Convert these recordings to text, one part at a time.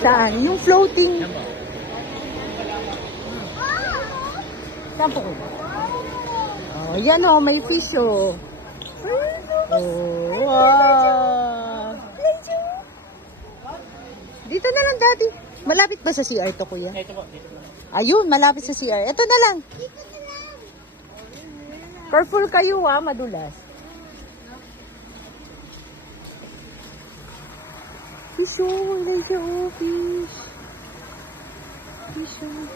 Saan? Yung floating. Saan po? Oh, yan oh, may fish oh. Oh, wow. Dito na lang, Daddy. Malapit ba sa CR to, Kuya? Ito po, dito po. Ayun, malapit sa CR. Ito na lang. Careful kayo ha, madulas. Fish oh, like oh, fish. Fish oh.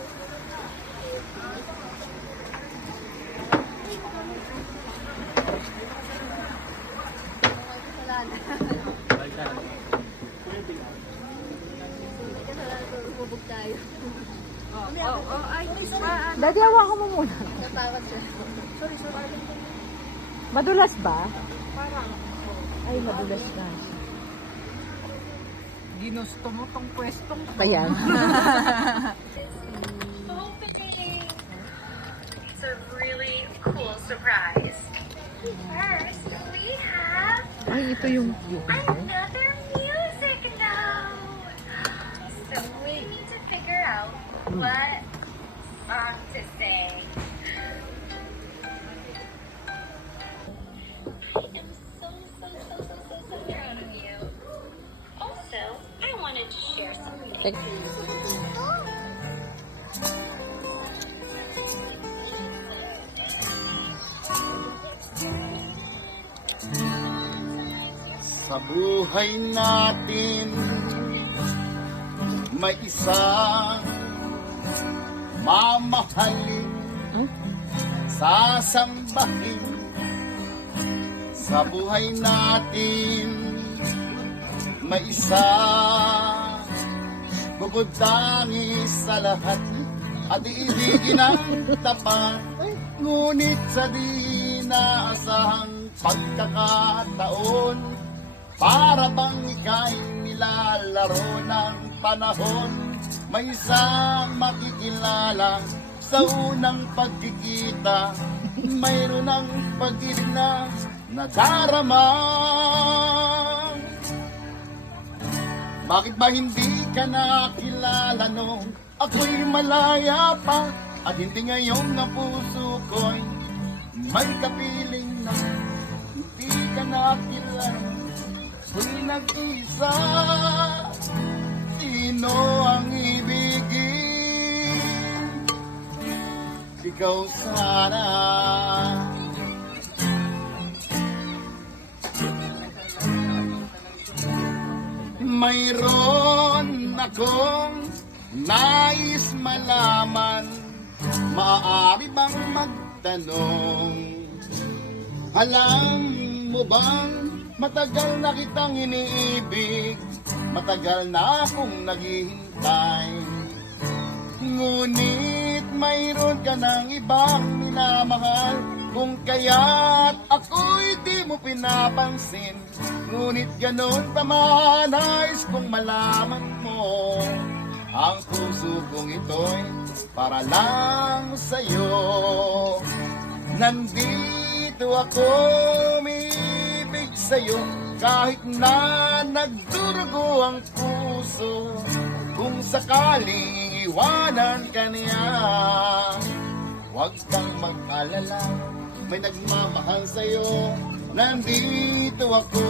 Daddy, hawakan mo muna. Sorry. Madulas ba? Ay, madulas na siya. Ginusto mo tong pwestong to. Ayan. It's a really cool surprise. First, we have Ay, ito yung... another music note. So we need to figure out what song to sing. I am so proud of you. Also, I wanted to share something. Sa buhay natin, may isang mamahalin, sasambahin. Sa buhay natin, may isang bukod tangis sa lahat at iibigin ang tapat. Ngunit sa di inaasahang pagkakataon, para bang ika'y nilalaro ng panahon, may isang makikilala sa unang pagkikita, mayroon ng pag-ibig na nadarama. Bakit ba hindi ka nakilala nung ako'y malaya pa, at hindi ngayon ang puso ko'y may kapiling na hindi ka nakilala? Ako'y nag-isa, sino ang ibigin? Ikaw sana. Mayroon akong nais malaman, maaari bang magtanong? Alam mo bang matagal na kitang iniibig, matagal na akong naghihintay, ngunit mayroon ka ng ibang minamahal, kung kaya't ako'y di mo pinapansin. Ngunit ganun pa man, nais kong malaman mo, ang puso kong ito'y para lang sa'yo. Nandito ako, umiibig sa'yo, kahit na nagdurugo ang puso. Kung sakaling iwanan ka niya, huwag kang mag-alala, may nagmamahal sa'yo. Nandito ako.